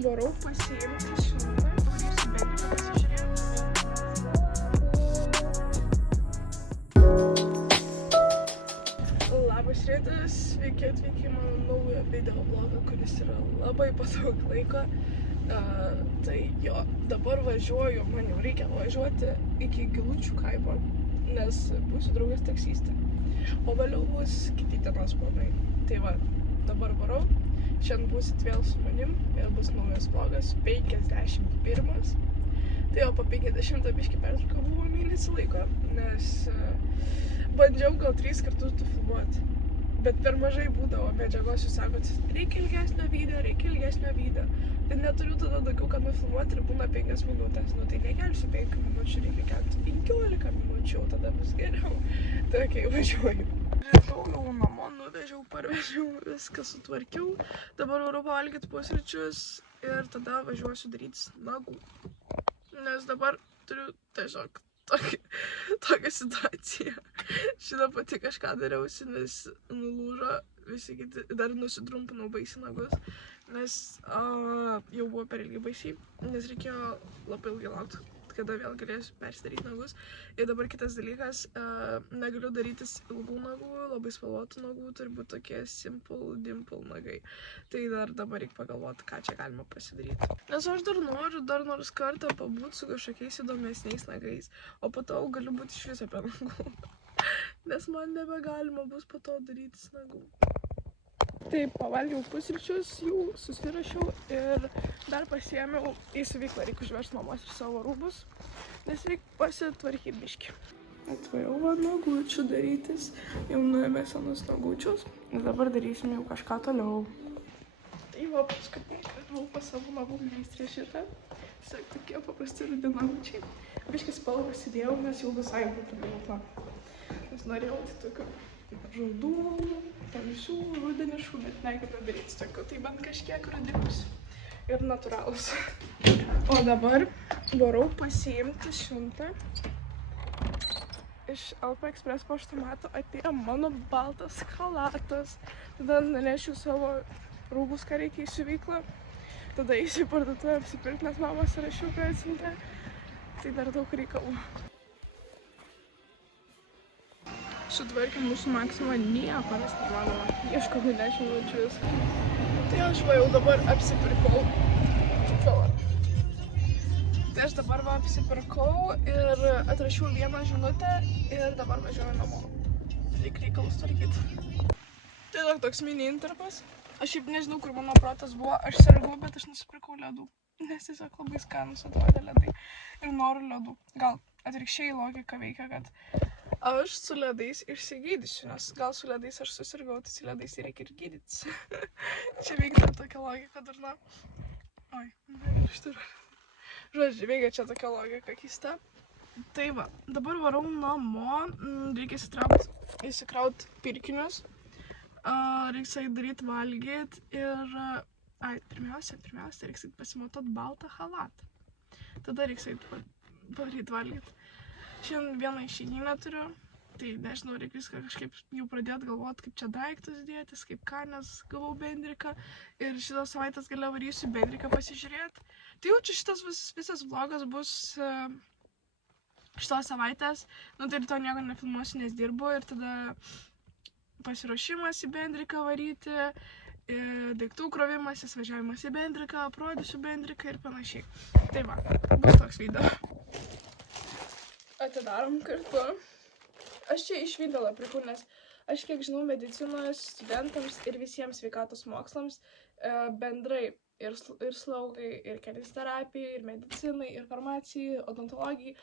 Varau pasiimti siuntą. Varysiu Bendriką pasižiūrėti. Labas rytas, sveiki atvykę į mano naują video vlogą, kuris yra labai padaug laiko. Tai jo, dabar važiuoju, man jau reikia važiuoti iki Gilučių kaimo, nes būsiu draugas taksistė. O vėliau bus kiti dienos planai. Tai va, dabar varau. Šiandien būsit vėl su manim ir bus naujas vlogas, 51. Tai jo, po 50 biškį pertrauką buvo mėnesį laiko, nes bandžiau gal 3 kartus filmuoti. Bet per mažai būdavo medžiagos, jūs sakot, reikia ilgesnio video. Ir neturiu tada daugiau, kad nufilmuoti ir būna 5 minutės. Nu tai nekelsiu 5 minučių, reikia kelti 15 minučių, tada bus geriau. Tai okei, važiuoju. Grįžau jau namo, nuvežiau, parvežiau, viską sutvarkiau. Dabar varu pavalgyti pusryčius ir tada važiuosiu daryti nagų. Nes dabar turiu tiesiog tokią situaciją. Šitą pati kažką dariausi, nes nulūžo, visi kiti dar nusidrumpinau baisiai nagus, nes jau buvo per ilgai baisiai, nes reikėjo labai ilgai laukti, kada vėl galėsiu persidaryti nagus. Ir dabar kitas dalykas, negaliu darytis ilgų nagų, labai spalvotų nagų, turi būti tokie simple dimple nagai. Tai dar dabar reikia pagalvoti, ką čia galima pasidaryti. Nes aš dar nors kartą pabūti su kažkokiais įdomesniais nagais, o po to galiu būti iš viso be nagų. Nes man nebegalima bus po to darytis nagų. Taip, pavalgiau pusryčius, jų susirašiau ir dar pasiėmiau į siuvyklą, reikia užvežti mamos ir savo rūbus, nes reikia pasitvarkyti biškį. Atvažiavau va nagučių darytis, jau nuėmė senus nagučius ir dabar darysim jau kažką toliau. Tai va, paskutinį kartą pas savo nagų meistrę šitą, tiesiog tokie paprasti rudi nagučiai. Biškį spalvą pasidėjau, nes jau visai būtų balta. Nes norėjau tai tokių rudų, tamsių, rudeniškų, bet negaliu daryti tokių, tai bent kažkiek rudikus ir natūralus. O dabar varau pasiimti siuntą. Iš LP Express paštomato atėjo mano baltas chalatas. Tada nunešiu savo rūbus, ką reikia į siuvyklą. Tada eisiu į parduotuvę apsipirkti, nes mama surašiau, ką atsiuntė. Tai dar daug reikalų. Sutvarkėm mūsų Maksimą, nieko nes neįmanoma. Ieškome 10 minučių viską. Tai aš va jau dabar apsipirkau. Tai aš dabar va apsipirkau ir atrašiau vieną žinutę ir dabar važiuoju namo. Reikia reikalus tvarkyti. Tai dar toks mini interpas. Aš šiaip nežinau, kur mano protas buvo. Aš sergau, bet aš nusipirkau ledų. Nes tiesiog labai skanus atrodė ledai. Ir noriu ledų. Gal atvirkščiai logika veikia, kad aš su ledais išsigydysiu, nes gal su ledais aš susirgau, tai su ledais reikia ir gydytis. Čia veikia tokia logika durna. Oi, žodžiu, veikia čia tokia logika keista. Tai va, dabar varau namo, reikia įsikrauti pirkinius, reikia daryti valgyti ir, pirmiausia, reikia pasimatuoti baltą chalatą. Tada reikia padaryti valgyti. Šiandien vieną išeiginę turiu, tai nežinau, reikia viską kažkaip jau pradėti galvoti, kaip čia daiktus dėtis, kaip ką, nes gavau Bendriką ir šitos savaitės gale varysiu Bendriką pasižiūrėti. Tai jau čia šitas visas vlogas bus šitos savaitės, nu tai rytoj nieko nefilmuosiu, nes dirbu ir tada pasiruošimas į Bendriką varyti, daiktų krovimas, važiavimas į Bendriką, aprodysiu Bendriką ir panašiai. Tai va, bus toks video. Atidarom kartu. Aš čia iš video aprikau, nes aš kiek žinau medicinos studentams ir visiems sveikatos mokslams bendrai ir slaugai, ir kineziterapijai, ir medicinai, ir farmacijai, odontologijai,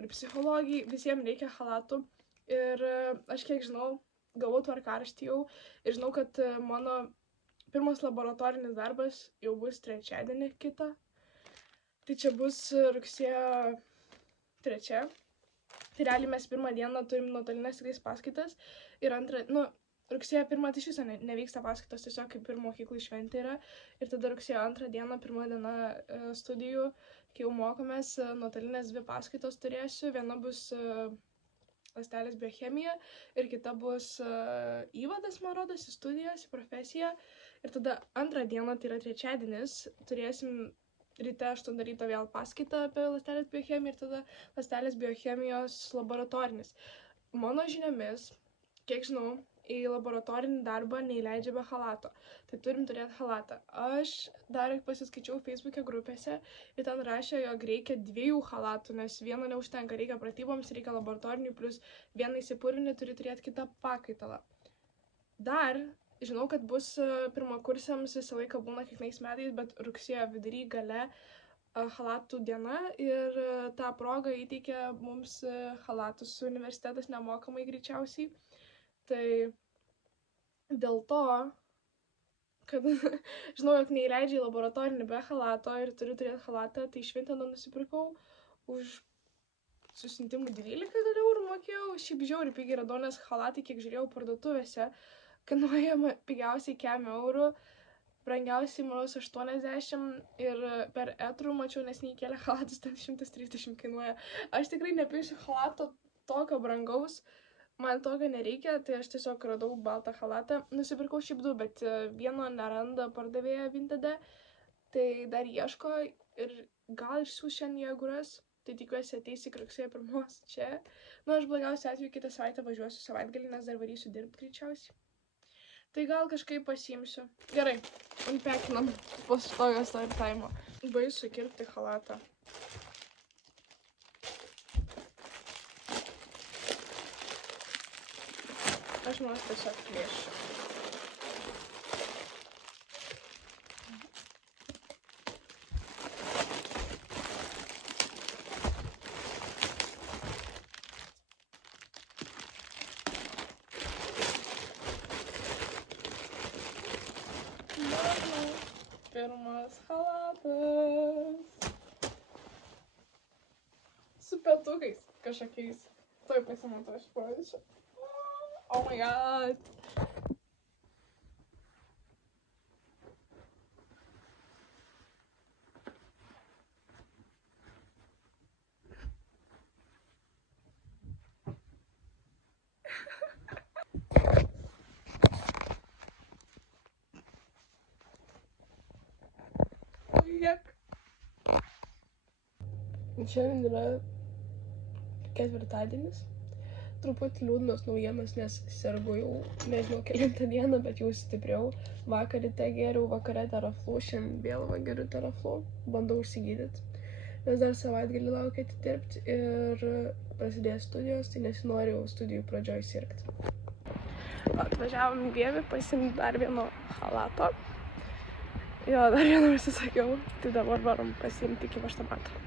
ir psichologijai, visiems reikia chalatų. Ir aš kiek žinau, gavau tvarkaraštį jau ir žinau, kad mano pirmas laboratorinis darbas jau bus trečiadienį kitą. Tai čia bus rugsėjo 3. Tai realiai mes pirmą dieną turim nuotolinės paskaitas ir antrą, rugsėjo 1 tai iš viso nevyksta paskaitos, tiesiog kaip ir mokyklai šventė yra. Ir tada rugsėjo 2 diena, pirma diena studijų, kai jau mokomės, nuotolinės 2 paskaitos turėsiu. Viena bus ląstelės biochemija ir kita bus įvadas, man rodos, į studijas, į profesiją. Ir tada antrą dieną, tai yra trečiadienis, turėsim ryte 8 ryto vėl paskaitą apie ląstelės biochemiją ir tada ląstelės biochemijos laboratorinis. Mano žiniomis, kiek žinau, į laboratorinį darbą neįleidžia be chalato. Tai turim turėti chalatą. Aš dar pasiskaičiau Facebook'e grupėse ir ten rašė, jog reikia 2 chalatų, nes vieno neužtenka. Reikia pratyboms, reikia laboratorinių, plus vieną įsipurvinį turi turėti kitą pakaitalą. Dar žinau, kad bus pirmakursiams visą laiką būna kiekvienais metais, bet rugsėjo vidury gale chalatų diena ir tą progą įteikia mums chalatus universitetas nemokamai greičiausiai. Tai dėl to, kad žinau, jog neįleidžia į laboratorinį be chalato ir turiu turėti chalatą, tai šventėną nusipirkau už susiuntimų 12 eurų mokėjau. Šiaip žiauriai pigiai radau, nes chalatai, kiek žiūrėjau parduotuvėse, kainuoja pigiausiai 100 eurų, brangiausiai, manau, 80 ir per etrų mačiau, nes neįkėlė chalatus, ten 130 kainuoja. Aš tikrai nepirksiu chalato tokio brangaus. Man tokio nereikia, tai aš tiesiog radau baltą chalatą. Nusipirkau šiaip 2, bet vieno neranda pardavėja Vinted, tai dar ieško ir gal išsiųs šiandien, jeigu ras. Tai tikiuosi ateis iki rugsėjo 1 čia. Nu, aš blogiausiu atveju kitą savaitę važiuosiu savaitgalį, nes dar varysiu dirbti greičiausiai. Tai gal kažkaip pasiimsiu. Gerai, unpekinam po šitojo story time. Baisu kirpti chalatą. Aš manau, tiesiog plėšiu. Mano pirmas chalatas. Su petukais kažkokiais. Tuoj pasimatau, aš parodysiu. Oh my god. Šiandien yra ketvirtadienis. Truputį liūdnos naujienos, nes sergu jau, nežinau, kelintą dieną, bet jau stipriau. Vakar ryte geriau, vakare Teraflu, šiandien vėl geriu Teraflu, bandau užsigydyti. Nes dar savaitgalį laukia atidirbti ir prasidės studijos, tai nesinori jau studijų pradžioj sirgti. Atvažiavom į Vievį pasiimti dar vieno chalato. Jo, dar vieną užsisakiau, tai dabar varom pasiimti iki paštomato.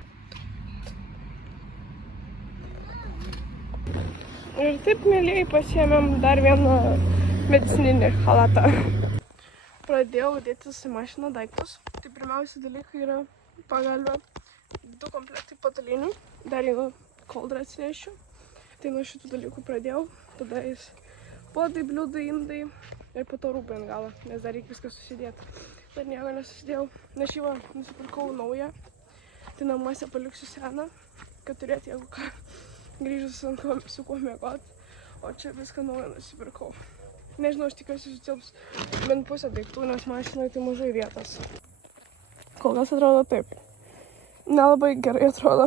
Ir taip, mėlyjei, pasiėmėm dar vieną medicininį chalatą. Pradėjau dėtis į mašiną daiktus. Tai pirmiausia dalykai yra pagalbė, 2 komplektai patalinių, dar vieną koldrą atsinešiu. Tai nuo šitų dalykų pradėjau, tada jis puodai, bliūdai, indai ir po to rūbai ant galo, nes dar reikia viską susidėti. Dar nieko nesusidėjau, nes šį nusipirkau naują, tai namuose paliksiu seną, kad turėti jeigu ką. Grįžus su kuo miegot, o čia viską naują nusipirkau. Nežinau, aš tikiuosi sutilps bent pusę daiktų, nes mašinoje tai mažai vietos. Kol kas atrodo taip. Nelabai gerai atrodo.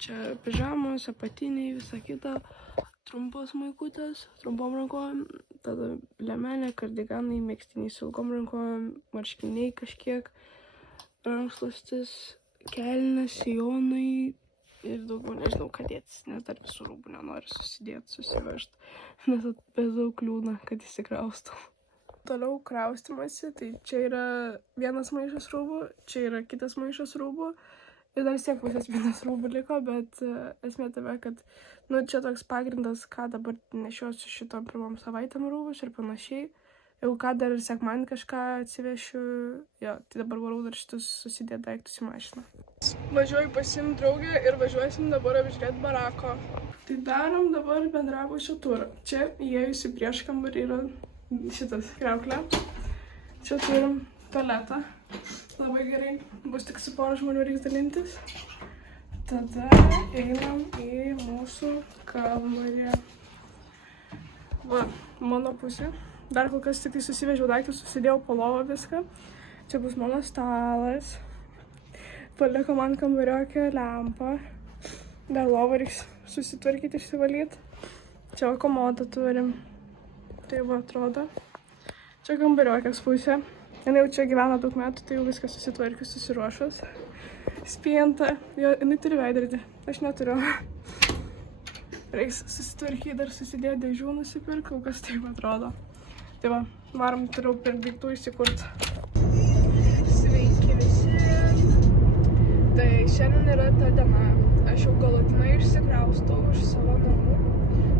Čia pižamos, apatiniai, visa kita. Trumpos maikutės, trumpom rankovėm. Tada liemenė, kardiganai, megztiniai su ilgom rankovėm, marškiniai kažkiek. Rankšluostis, kelnės, sijonai ir daugiau nežinau ką dėtis, nes dar visų rūbų nenori susidėti, susivežti, nes per daug liūdna, kad įsikraustau. Toliau kraustimasi, tai čia yra vienas maišas rūbų, čia yra kitas maišas rūbų ir dar vis tiek pusės vienas rūbų liko, bet esmė tame, kad čia toks pagrindas, ką dabar nešiosiu šitom pirmom savaitėm rūbus ir panašiai. Jeigu ką dar ir sekmanį kažką atsivešiu, jo, tai dabar varau dar šitus susidėti daiktus į mašiną. Važiuoju pasiimti draugę ir važiuosim dabar apžiūrėti barako. Tai darom dabar bendrabučio turą. Čia įėjusi prieš kambarį yra šitas kriauklė. Čia turim tualetą. Labai gerai. Bus tik su pora žmonių reiks dalintis. Tada einam į mūsų kambarį. Va, mano pusė. Dar kol kas tik tai susivežiau daiktus, susidėjau po lovą viską. Čia bus mano stalas. Paliko man kambariokę lempą. Dar lovą reiks susitvarkyti, išsivalyti. Čia komodą turim. Tai va atrodo. Čia kambariokės pusė. Jis jau čia gyvena daug metų, tai jau viskas susitvarkius, susiruošus. Spinta. Jinai turi veidrodį. Aš neturiu. Reiks susitvarkyti, dar susidėti dėžių nusipirkau, kas taip atrodo. Tai va, varom turiu per daiktų įsikurti. Sveiki visi. Tai šiandien yra ta diena. Aš jau galutinai išsikraustau iš savo namų.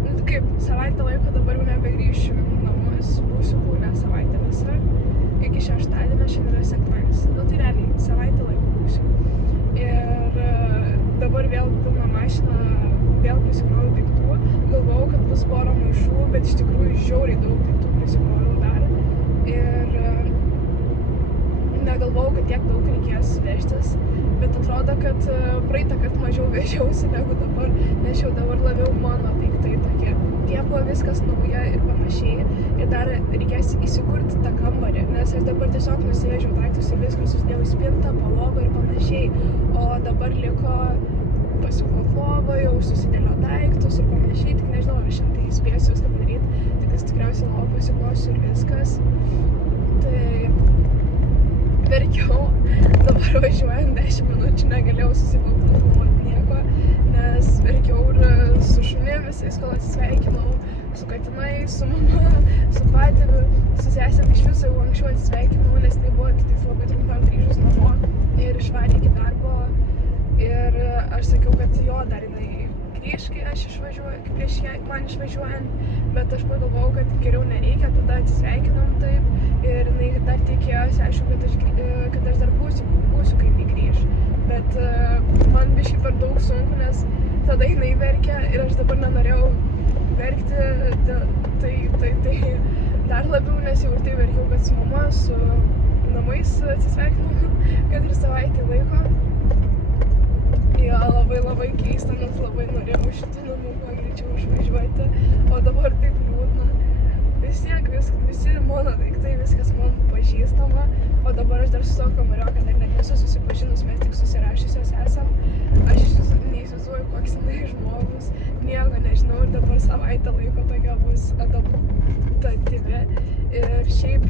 Nu tai kaip, savaitę laiko dabar jau nebegrįšiu į namus. Būsiu Kaune savaitę visą. Iki šeštadienio, šiandien yra sekmadienis. Nu tai realiai, savaitę laiko būsiu. Ir dabar vėl pilna mašina, vėl prisikroviau daiktų. Galvojau, kad bus pora maišų, bet iš tikrųjų žiauriai daug daiktų prisikroviau dar. Ir negalvojau, kad tiek daug reikės vežtis. Bet atrodo, kad praeitą kartą mažiau vežiausi negu dabar, nes jau dabar labiau mano daiktai tokie. Tiepo viskas nauja ir panašiai. Ir dar reikės įsikurti tą kambarį, nes aš dabar tiesiog nusivežiau daiktus ir viską susidėjau į spintą, po lovą ir panašiai. O dabar liko pasiklot lovą, jau susidėlio daiktus ir panašiai. Tik nežinau, ar šiandien tai spėsiu viską padaryti. Tik tikriausiai lovą pasiklosiu ir viskas. Tai verkiau. Dabar važiuojant 10 minučių negalėjau susikaupti nufilmuoti nieko, nes verkiau ir su šunim visais, kol atsisveikinau, su katinais, su mama, su patėviu, su sesė, tai iš viso jau anksčiau atsisveikinau, nes tai buvo tik labai trumpam grįžus namo ir išvarė iki darbo. Ir aš sakiau, kad jo, dar jinai grįž, kai aš išvažiuoju, kai prieš man išvažiuojant, bet aš pagalvojau, kad geriau nereikia, tada atsisveikinom taip. Ir jinai dar tikėjosi, aišku, kad aš dar būsiu, kai jinai grįž. Bet man biškai per daug sunku, nes tada jinai verkia ir aš dabar nenorėjau verkti, tai dar labiau, nes jau ir tai verkiau, kad su mama, su namais atsisveikinau, kad ir savaitę laiko. Jo, labai keista, nes labai norėjau iš šitų namų kuo greičiau išvažiuoti, o dabar taip liūdna. Visi mano daiktai, viskas man pažįstama, o dabar aš dar su savo kambarioke dar net nesu susipažinus, mes tik susirašysios esam. Aš neįsivaizduoju, koks jinai žmogus, nieko nežinau ir dabar savaitę laiko tokia bus adaptatyvi. Ir šiaip,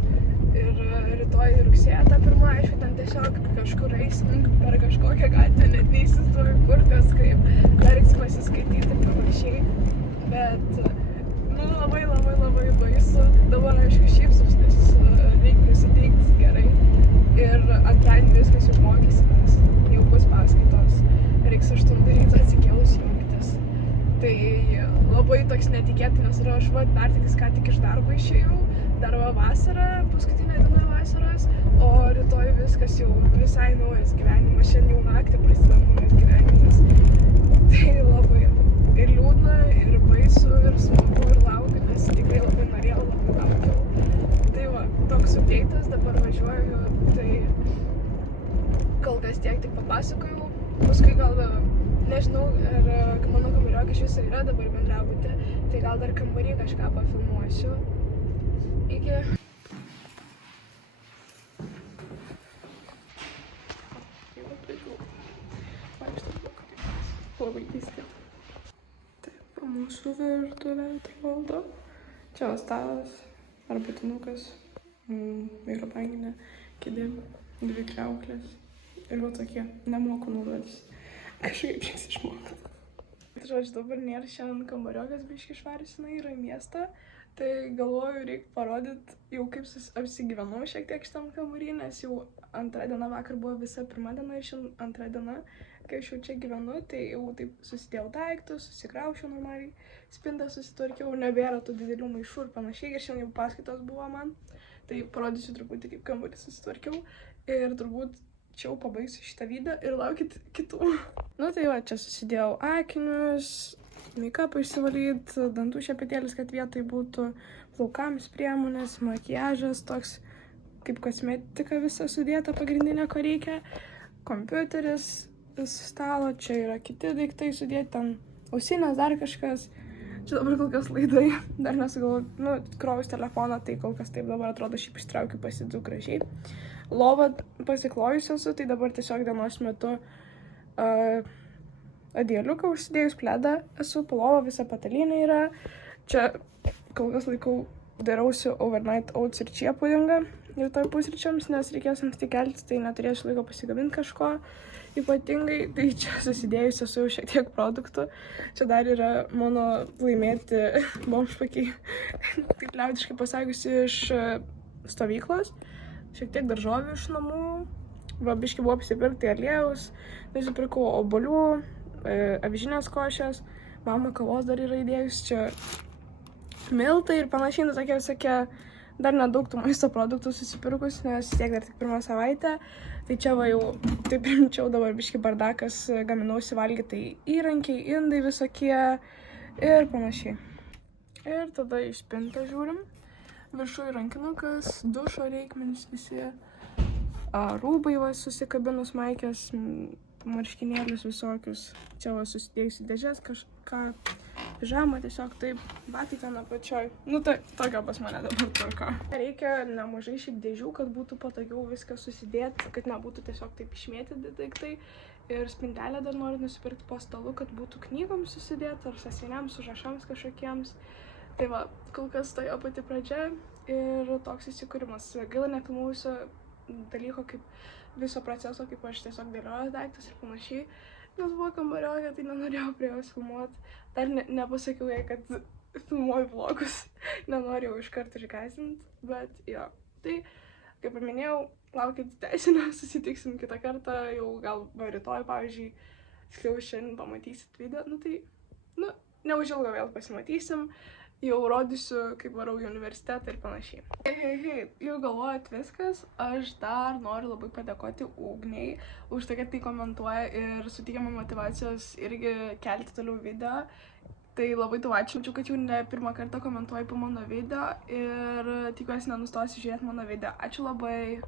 ir rytoj rugsėjo ta pirma, aišku, ten tiesiog kažkur eisim per kažkokią gatvę, net neįsivaizduoju kur, kas kaip, dar reiks pasiskaityti ir panašiai, bet labai baisu. Dabar aišku šypsus, nes reikia nusiteikti gerai. Ir antradienį viskas jau mokysimės, jau bus paskaitos. Reiks 8 ryto atsikėlus jungtis. Tai labai toks netikėtai, nes aš dar tik iš darbo išėjau. Dar vasara, paskutinė diena vasaros, o rytoj viskas jau visai naujas gyvenimas. Šiandien jau naktį prasideda naujas gyvenimas. Tai labai ir liūdna, ir baisu, ir smagu, ir laukiu, nes tikrai labai norėjau, labai laukiau. Tai va, toks updeitas, dabar važiuoju, tai kol kas tiek tik papasakojau. Paskui gal, nežinau, ar mano kambariokė iš viso yra dabar bendrabutė, tai gal dar kambarį kažką pafilmuosiu. Iki. Labai keista. Taip, mūsų virtuvė atrodo. Čia stalas, arbatinukas, vyro banginė, kėdė, 2 kriauklės ir va tokie. Nemoku naudotis. Kažkaip reiks išmokti. Žodžiu, dabar nėra šiandien kambariokės biškį švaris, jinai yra į miestą. Tai galvoju, reikia parodyti jau kaip apsigyvenau šiek tiek šitam kambarį, nes jau antra diena, vakar buvo visa pirma diena ir šiandien antra diena. Kai aš jau čia gyvenu, tai jau taip susidėjau daiktus, susikraušiau normaliai, spintą susitvarkiau, nebėra tų didelių maišų ir panašiai. Ir šiandien jau paskaitos buvo man, tai parodysiu truputį kaip kambarį susitvarkiau. Ir turbūt čia jau pabaigsiu šitą video ir laukit kitų. Nu tai va, čia susidėjau akinius, make-upą išsivalyti, dantų šepetėlis, kad vietoj būtų, plaukams priemonės, makiažas, toks kaip kosmetika visa sudėta, pagrindinė, ko reikia, kompiuteris, stalo, čia yra kiti daiktai sudėti, ten ausinės, dar kažkas, Čia dabar kol kas laidai, dar nesugalvoju, krovius telefoną, tai kol kas taip dabar atrodo, šiaip ištraukiu pasidų gražiai. Lovą pasiklojus esu, tai dabar tiesiog dienos metu adėliuką užsidėjus pledą esu, po lovą visa patalynė yra. Čia kol kas laikau, darausi overnight oats ir chia pudingą rytoj pusryčiams, nes reikės anksti keltis, tai neturėsiu laiko pasigaminti kažko ypatingai. Tai čia susidėjus esu šiek tiek produktų. Čia dar yra mano laimėti bomžpakiai, taip liaudiškai pasakiusi, iš stovyklos. Šiek tiek daržovių iš namų. Va, biškį buvo apsipirkti aliejaus, nusipirkau obuolių, avižinės košės, mama kavos dar yra įdėjus, čia miltai ir panašiai, tokie visokie, dar nedaug tų maisto produktų susipirkus, nes tiek dar tik pirmą savaitę. Tai čia va jau taip rimčiau dabar biškį bardakas, gaminausi valgyti, tai įrankiai, indai visokie ir panašiai. Ir tada į spintą žiūrim. Viršui rankinukas, dušo reikmenys visi, rūbai va susikabinus maikės, marškinėlius visokius. Čia va susidėjusi dėžės kažką, pižamą tiesiog taip, batai ten apačioj. Tai tokio pas mane dabar tvarka. Reikia nemažai šiaip dėžių, kad būtų patogiau viską susidėti, kad nebūtų tiesiog taip išmėtyti daiktai. Ir spintelę dar noriu nusipirkti po stalu, kad būtų knygoms susidėti ar sąsiuviniams, užrašams kažkokiems. Tai va, kol kas tai pati pradžia ir toks įsikūrimas. Gaila nefilmavusio dalyko, kaip viso proceso, kaip aš tiesiog dėlioju daiktus ir panašiai. Nes buvo kambariokė, tai nenorėjau prie jos filmuoti. Dar nepasakiau jai, kad filmuoju vlogus. Nenorėjau iš karto išgąsdinti, bet jo. Tai, kaip ir minėjau, laukit teisinio, susitiksim kitą kartą, jau gal rytoj, pavyzdžiui, tiksliau šiandien pamatysit video. Neužilgo vėl pasimatysim. Jau rodysiu, kaip varau į universitetą ir panašiai. Jau galvojat viskas, aš dar noriu labai padėkoti Ugniai už tai, kad tai komentuoja ir suteikia man motyvacijos irgi kelti toliau video. Tai labai tau ačiū, kad jau ne pirmą kartą komentuoji po mano video ir tikiuosi nenustosiu žiūrėti mano video. Ačiū labai.